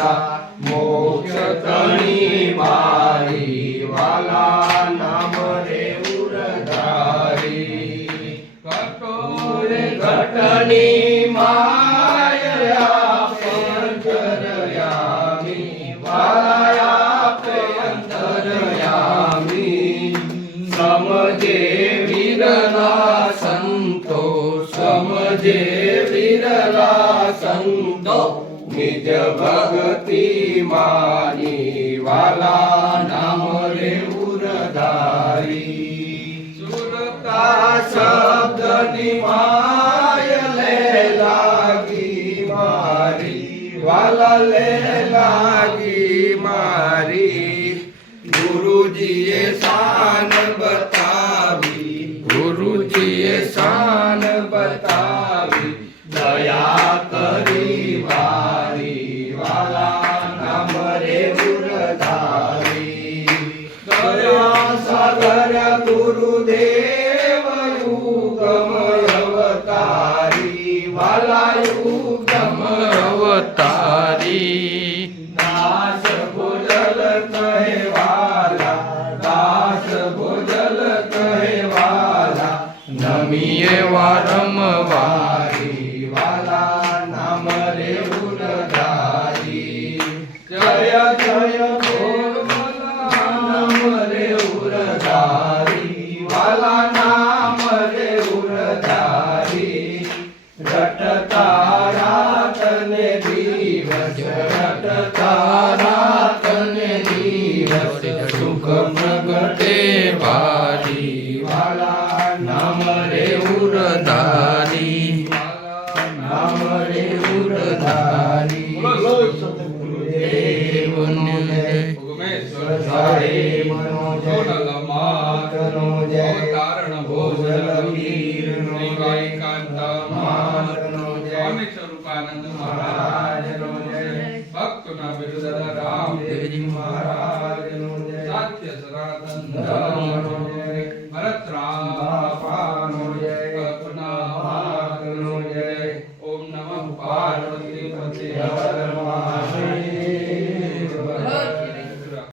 मोक्ष तणी मारी वाला नाम रे उरधारी कठोर घटनी माया अंतरयामी वाया अंतरयामी समझे वीरला संतो समझे वीरला संतो निज भक्ति मानी वाला नाम रे उरधारी सुरता शब्द निमाय ले लागी मारी वाला ले लागी मारी गुरुजीए शान बतावी गुरुजीए शान बतावी दया करी वारी वाला नाम रे उरधारी दया सागर गुरुदेव युगम अवतारी वाला युगम अवतारी दास भोजल कहे वाला दास भोजल कहे वाला नमिये वारंवारी वाला नाम रे उरधारी जय जय बोल वाला नाम रे उरधारी वाला नाम रे उरधारी रटता रात ने दिवस रटता रात ने दिवस सुख प्रगटे भारी वाला नाम रे उरधारी नाम रे उरधारी गुरुदेव हरे मनोजय मातनो जय तारण भोजल वीर जय कांता मातनो जय स्वामी स्वरूपानंद महाराज नो जय भक्तों विरुद्ध रामदेव जी महाराज नो जय सत्य सनातन धर्म